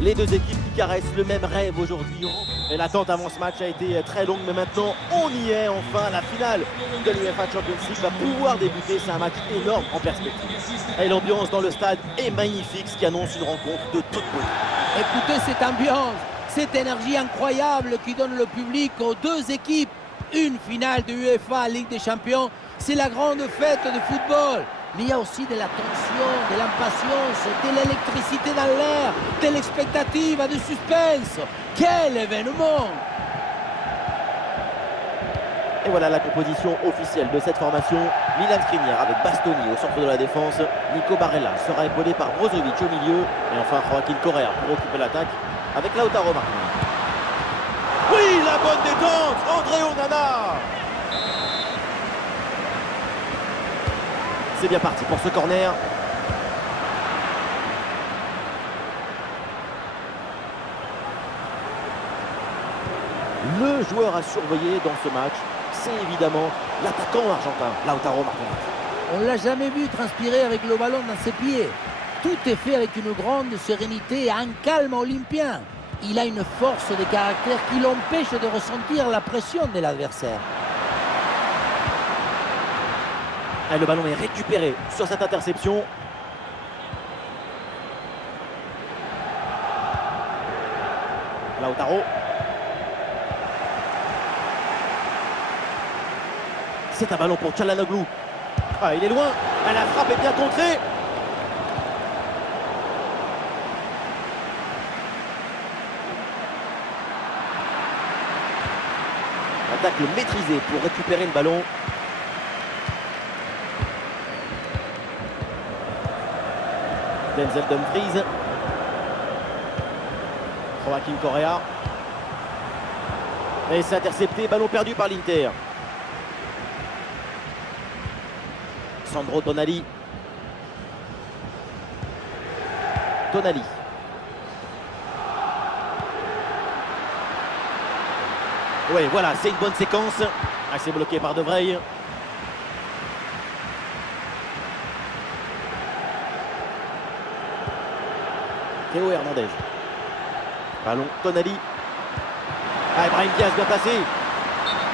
Les deux équipes qui caressent le même rêve aujourd'hui. Et l'attente avant ce match a été très longue, mais maintenant on y est. Enfin, la finale de l'UEFA Champions League va pouvoir débuter. C'est un match énorme en perspective. Et l'ambiance dans le stade est magnifique, ce qui annonce une rencontre de toute beauté. Écoutez cette ambiance, cette énergie incroyable qui donne le public aux deux équipes. Une finale de UEFA Ligue des Champions, c'est la grande fête de football. Mais il y a aussi de la tension, de l'impatience, de l'électricité dans l'air, de l'expectative, du suspense. Quel événement! Et voilà la composition officielle de cette formation. Milan Skriniar avec Bastoni au centre de la défense. Nico Barella sera épaulé par Brozovic au milieu. Et enfin Joaquin Correa pour occuper l'attaque avec Lautaro Martinez. Oui, la bonne détente, André Onana. C'est bien parti pour ce corner. Le joueur à surveiller dans ce match, c'est évidemment l'attaquant argentin, Lautaro Martinez. On ne l'a jamais vu transpirer avec le ballon dans ses pieds. Tout est fait avec une grande sérénité et un calme olympien. Il a une force de caractère qui l'empêche de ressentir la pression de l'adversaire. Et le ballon est récupéré sur cette interception. Lautaro. C'est un ballon pour Çalhanoğlu. Ah, il est loin. Ah, la frappe est bien contrée. Attaque maîtrisée pour récupérer le ballon. Denzel Dumfries. Joaquin Correa. Et c'est intercepté, ballon perdu par l'Inter. Sandro Tonali. Tonali. Oui, voilà, c'est une bonne séquence. Ah, c'est bloqué par De Vrij. Théo Hernandez. Ballon, Tonali. Ah, Brahim Diaz bien placé.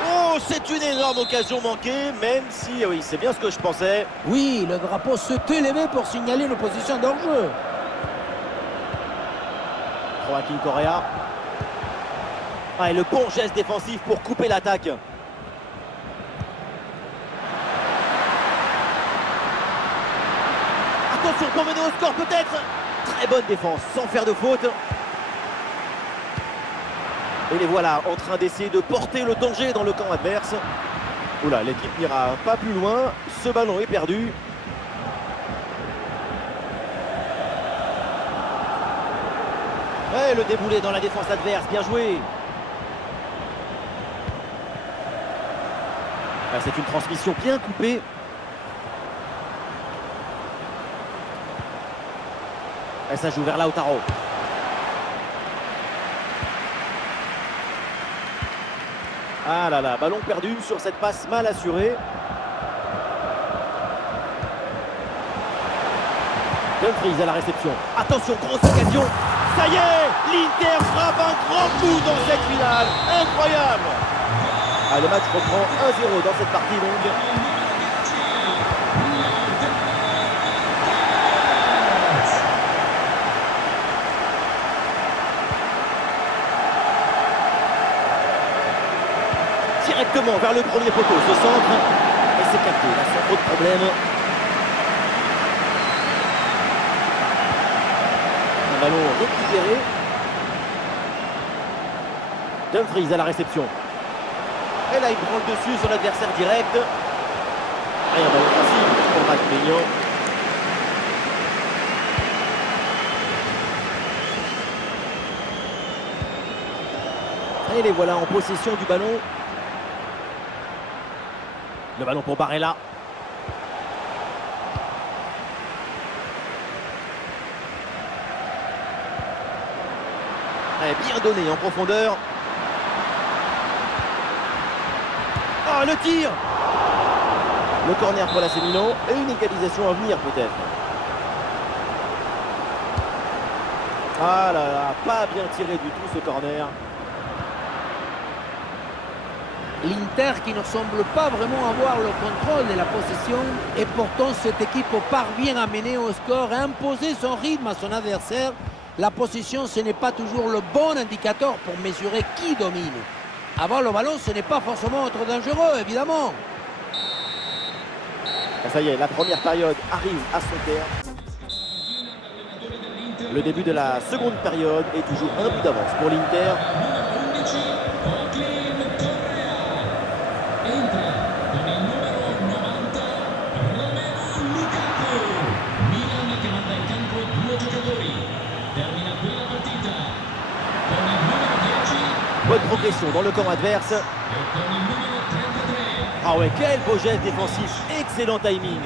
Oh, c'est une énorme occasion manquée, même si, oui, c'est bien ce que je pensais. Oui, le drapeau s'est élevé pour signaler une position d'hors-jeu. Joaquin Correa. Ah, et le bon geste défensif pour couper l'attaque. Attention pour mener au score peut-être. Très bonne défense, sans faire de faute. Et les voilà en train d'essayer de porter le danger dans le camp adverse. Oula, l'équipe n'ira pas plus loin. Ce ballon est perdu. Et le déboulé dans la défense adverse, bien joué. Ah, c'est une transmission bien coupée. Et ça joue vers Lautaro. Ah là là, ballon perdu sur cette passe mal assurée. Dumfries à la réception. Attention, grosse occasion. Ça y est, l'Inter frappe un grand coup dans cette finale. Incroyable. Ah, le match reprend 1-0 dans cette partie longue. Directement vers le premier poteau, ce centre. Et c'est capté, là, sans trop de problème. Un ballon récupéré. Dumfries à la réception. Et là, il prend le dessus sur l'adversaire direct. Et un ballon facile pour Marquinhos. Et les voilà en possession du ballon. Le ballon pour Barella. Et bien donné en profondeur. Ah, le tir. Le corner pour l'AC Milan et une égalisation à venir peut-être. Ah là là, pas bien tiré du tout ce corner. L'Inter qui ne semble pas vraiment avoir le contrôle de la possession et pourtant cette équipe parvient à mener au score et à imposer son rythme à son adversaire. La possession, ce n'est pas toujours le bon indicateur pour mesurer qui domine. Avoir le ballon, ce n'est pas forcément trop dangereux, évidemment. Ça y est, la première période arrive à son terme. Le début de la seconde période est toujours un but d'avance pour l'Inter. Bonne progression dans le camp adverse. Ah ouais, quel beau geste défensif, excellent timing.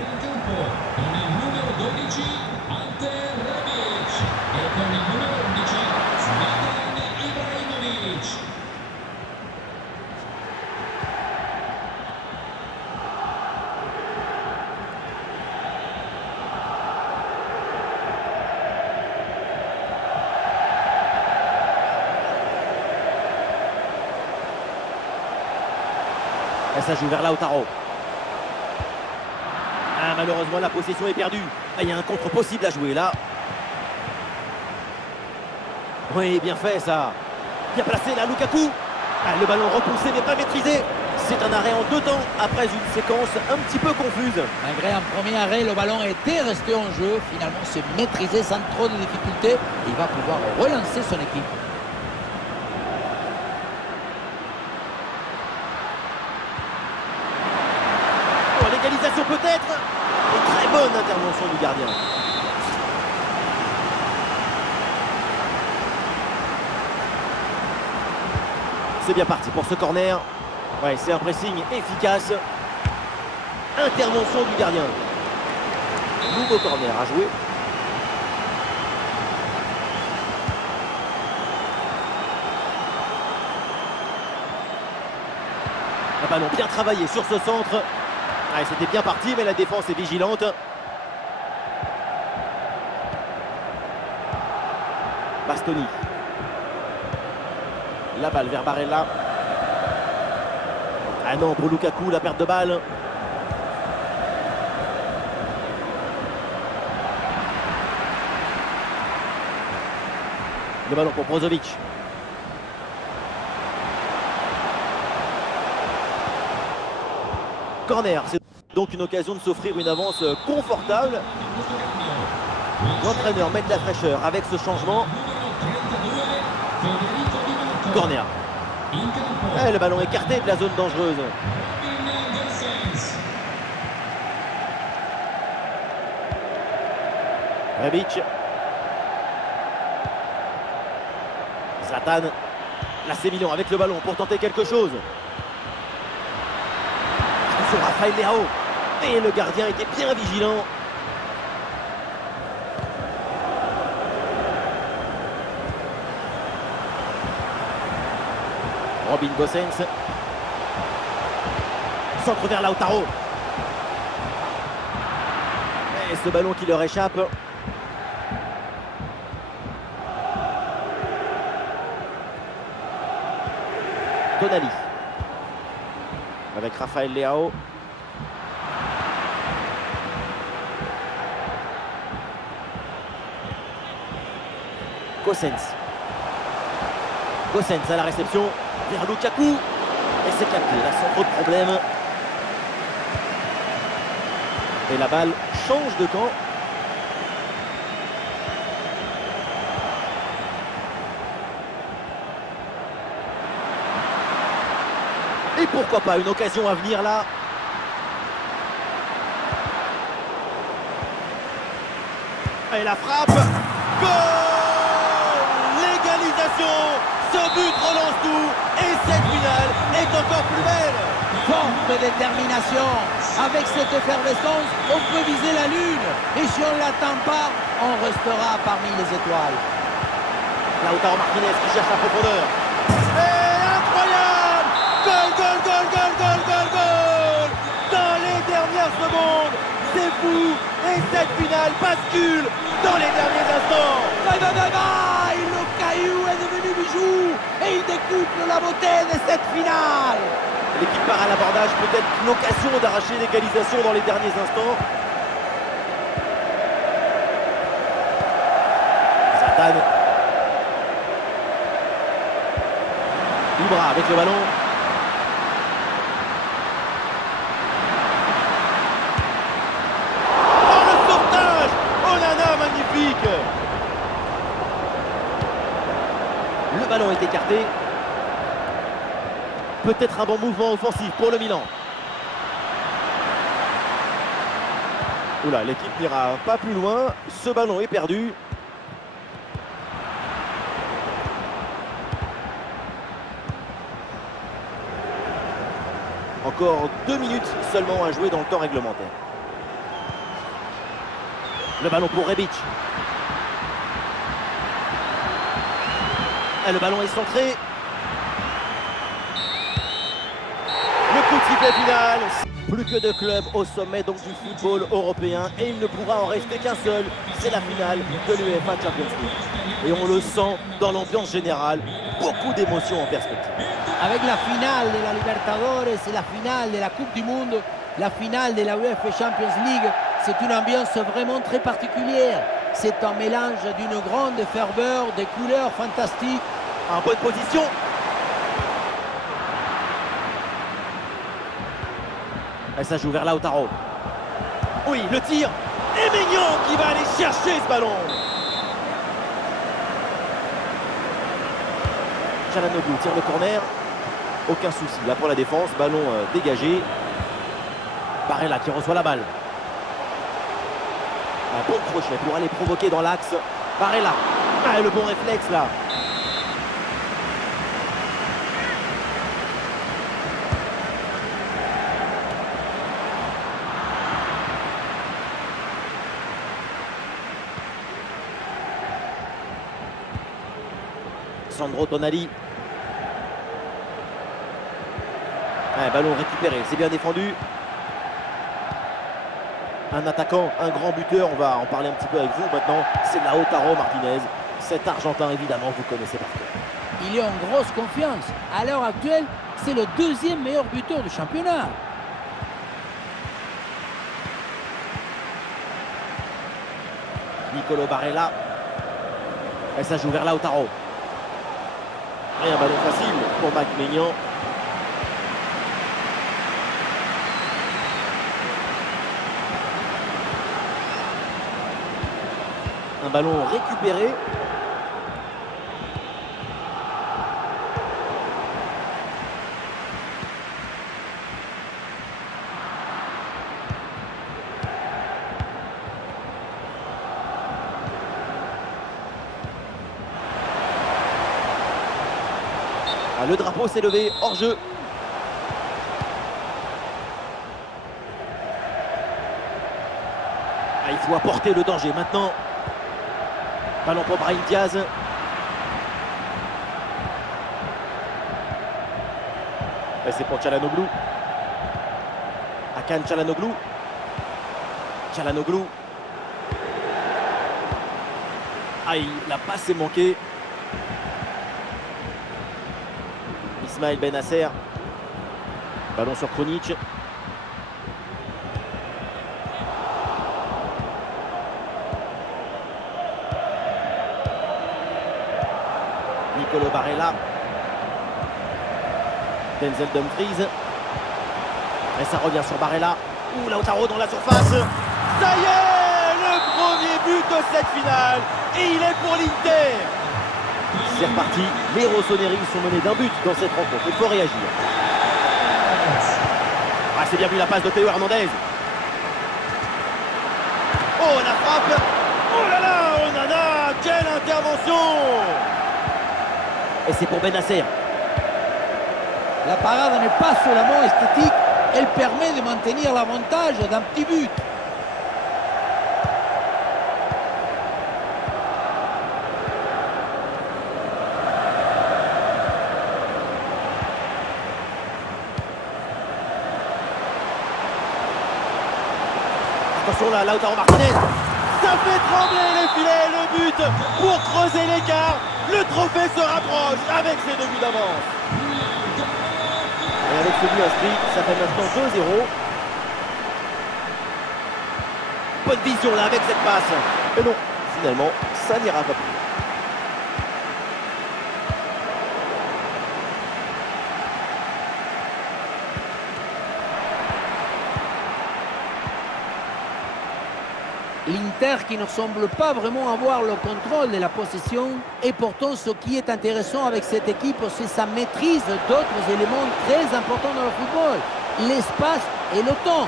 Et ça joue vers Lautaro. Ah, malheureusement, la possession est perdue. Ah, il y a un contre possible à jouer là. Oui, bien fait ça. Bien placé là, Lukaku. Ah, le ballon repoussé mais pas maîtrisé. C'est un arrêt en deux temps après une séquence un petit peu confuse. Malgré un premier arrêt, le ballon était resté en jeu. Finalement, c'est maîtrisé sans trop de difficultés. Il va pouvoir relancer son équipe. L'égalisation peut-être. Et très bonne intervention du gardien. C'est bien parti pour ce corner. Ouais, c'est un pressing efficace. Intervention du gardien. Nouveau corner à jouer. Un ballon bien travaillé sur ce centre. Ah, c'était bien parti, mais la défense est vigilante. Bastoni. La balle vers Barella. Ah non, pour Lukaku, la perte de balle. Le ballon pour Brozovic. Corner, c'est donc une occasion de s'offrir une avance confortable. L'entraîneur met de la fraîcheur avec ce changement. Corner. Et le ballon écarté de la zone dangereuse. Rebic. Zlatan. L'AC Milan avec le ballon pour tenter quelque chose. Sur Rafael Leao. Et le gardien était bien vigilant. Robin Gosens. Centre vers Lautaro. Et ce ballon qui leur échappe. Tonali. Avec Rafael Leao. Gosens. Gosens à la réception. Vers Lukaku. Et c'est capté là sans trop de problème. Et la balle change de camp. Et pourquoi pas une occasion à venir là. Et la frappe. Goal! L'égalisation. Ce but relance tout. Et cette finale est encore plus belle. Forte détermination. Avec cette effervescence, on peut viser la lune. Et si on ne l'attend pas, on restera parmi les étoiles. Lautaro Martinez qui cherche la profondeur. Et incroyable! Goal, goal, goal, goal, goal, goal, goal! Dans les dernières secondes, c'est fou et cette finale bascule dans les derniers instants. Le caillou est devenu bijou et il découple la beauté de cette finale. L'équipe part à l'abordage, peut-être l'occasion d'arracher l'égalisation dans les derniers instants. Zlatan. Ibra avec le ballon. Oh, le sauvetage! Oh Nana, magnifique! Le ballon est écarté. Peut-être un bon mouvement offensif pour le Milan. Oula, l'équipe n'ira pas plus loin. Ce ballon est perdu. Encore 2 minutes seulement à jouer dans le temps réglementaire. Le ballon pour Rebic. Et le ballon est centré. Le coup de sifflet final. Plus que de clubs au sommet donc du football européen. Et il ne pourra en rester qu'un seul. C'est la finale de l'UEFA Champions League. Et on le sent dans l'ambiance générale. Beaucoup d'émotions en perspective. Avec la finale de la Libertadores et la finale de la Coupe du Monde, la finale de la UEFA Champions League, c'est une ambiance vraiment très particulière. C'est un mélange d'une grande ferveur, des couleurs fantastiques. En bonne position. Et ça joue vers Lautaro. Oui, le tir. Et Maignan qui va aller chercher ce ballon. Çalhanoğlu tire le corner. Aucun souci là pour la défense. Ballon dégagé. Barella qui reçoit la balle. Un bon crochet pour aller provoquer dans l'axe. Barella. Ah, le bon réflexe là. Sandro Tonali. Ouais, ballon récupéré, c'est bien défendu. Un attaquant, un grand buteur, on va en parler un petit peu avec vous maintenant. C'est Lautaro Martinez. Cet Argentin, évidemment, vous connaissez par cœur. Il est en grosse confiance. À l'heure actuelle, c'est le deuxième meilleur buteur du championnat. Nicolo Barella. Et ça joue vers Lautaro. Et un ballon facile pour Maignan. Un ballon récupéré. Ah, le drapeau s'est levé, hors jeu. Ah, il faut apporter le danger maintenant. Ballon pour Brahim Diaz. Et c'est pour Çalhanoğlu. Hakan Çalhanoğlu. Çalhanoğlu. Aïe, la passe est manquée. Ismaël Bennacer. Ballon sur Krunic. Nicolo Barella. Denzel Dumfries. Et ça revient sur Barella. Ouh, Lautaro dans la surface. Ça y est, le premier but de cette finale. Et il est pour l'Inter. C'est reparti. Les Rossoneri sont menés d'un but dans cette rencontre. Il faut réagir. Ah, c'est bien vu la passe de Théo Hernandez. Oh, la frappe. Oh là là, oh nana, quelle intervention. Et c'est pour Bennacer. La parade n'est pas seulement esthétique, elle permet de maintenir l'avantage d'un petit but. Attention là, Lautaro Martinez. Ça fait trembler les filets, le but pour creuser l'écart. Le trophée se rapproche avec ses 2 buts d'avance. Et avec ce but inscrit, ça fait maintenant 2-0. Bonne vision là avec cette passe. Et non, finalement, ça n'ira pas plus. L'Inter qui ne semble pas vraiment avoir le contrôle de la possession. Et pourtant, ce qui est intéressant avec cette équipe, c'est sa maîtrise d'autres éléments très importants dans le football. L'espace et le temps.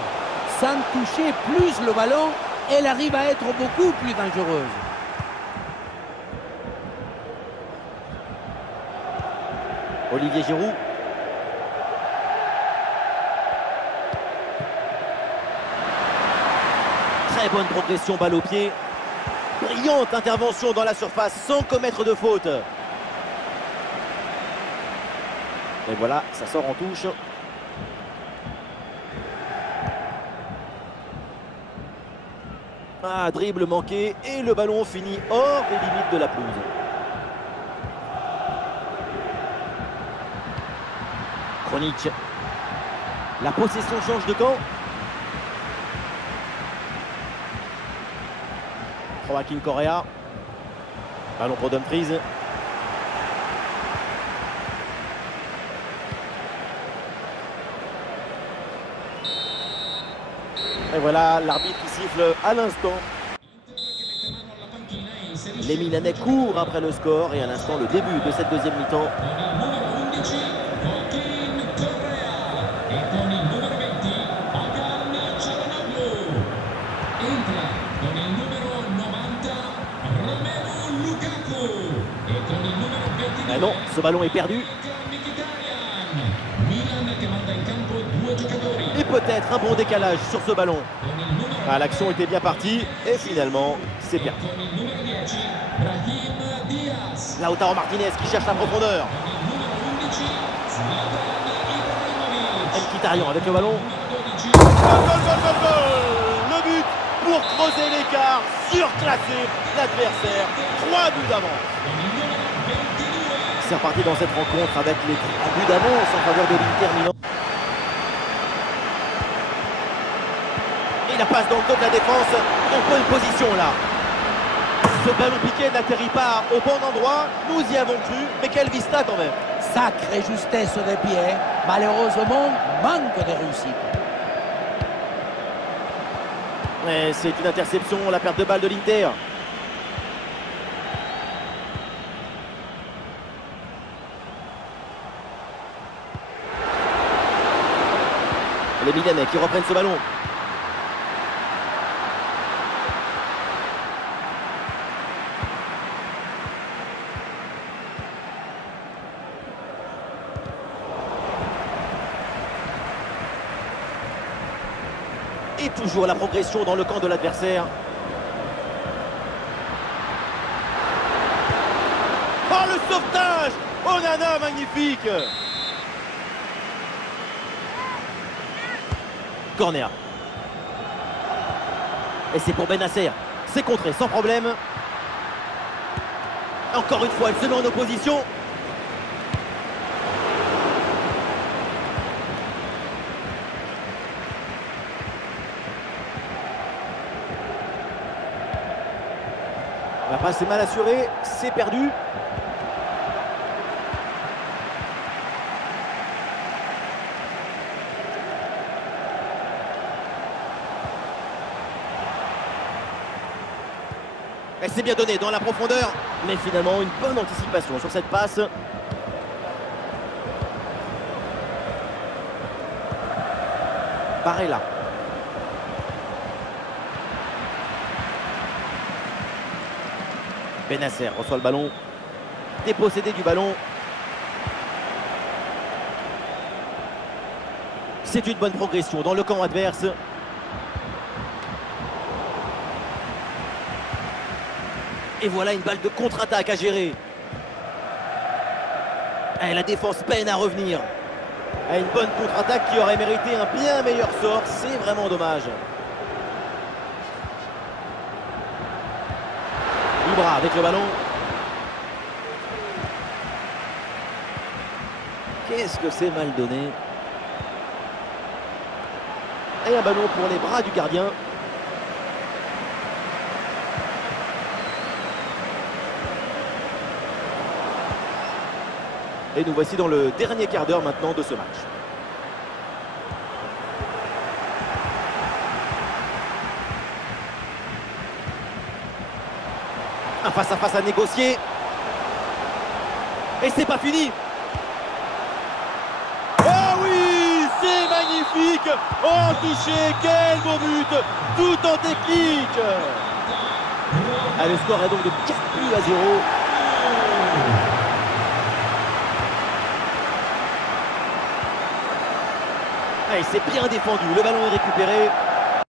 Sans toucher plus le ballon, elle arrive à être beaucoup plus dangereuse. Olivier Giroud. Très bonne progression, balle au pied. Brillante intervention dans la surface sans commettre de faute. Et voilà, ça sort en touche. Ah, dribble manqué et le ballon finit hors des limites de la pelouse. Kronic. La possession change de camp. Joaquin Correa. Ballon pour Dumfries. Et voilà l'arbitre qui siffle à l'instant. Les Milanais courent après le score et à l'instant le début de cette deuxième mi-temps. Mais non, ce ballon est perdu. Et peut-être un bon décalage sur ce ballon. Ah, l'action était bien partie et finalement c'est perdu. Lautaro Martinez qui cherche la profondeur. Mkhitaryan avec le ballon. Goal, goal, goal, goal, goal. Le but pour creuser l'écart, surclasser l'adversaire. 3 buts d'avance. C'est reparti dans cette rencontre avec les 3 buts d'avance en faveur de l'Inter Milan. Et la passe dans le dos de la défense, en bonne position là. Ce ballon piqué n'atterrit pas au bon endroit, nous y avons cru, mais quelle vista quand même. Sacrée justesse des pieds, malheureusement, manque de réussite. Mais c'est une interception, la perte de balle de l'Inter. Les Milanais qui reprennent ce ballon. Et toujours la progression dans le camp de l'adversaire. Oh, le sauvetage! Oh, Nana, magnifique! Corner. Et c'est pour Bennacer. C'est contré sans problème. Encore une fois, elle se met en opposition. La passe est mal assurée, c'est perdu. Elle s'est bien donnée dans la profondeur, mais finalement une bonne anticipation sur cette passe. Barella. Bennacer reçoit le ballon, dépossédé du ballon. C'est une bonne progression dans le camp adverse. Et voilà une balle de contre-attaque à gérer. Et la défense peine à revenir. Et une bonne contre-attaque qui aurait mérité un bien meilleur sort. C'est vraiment dommage. bras avec le ballon. Qu'est-ce que c'est mal donné. Et un ballon pour les bras du gardien. Et nous voici dans le dernier quart d'heure maintenant de ce match. Un face-à-face à négocier. Et c'est pas fini. Oh oui, c'est magnifique. Oh, touché, quel beau but. Tout en technique. Allez, le score est donc de 4 buts à 0. Allez, c'est bien défendu. Le ballon est récupéré.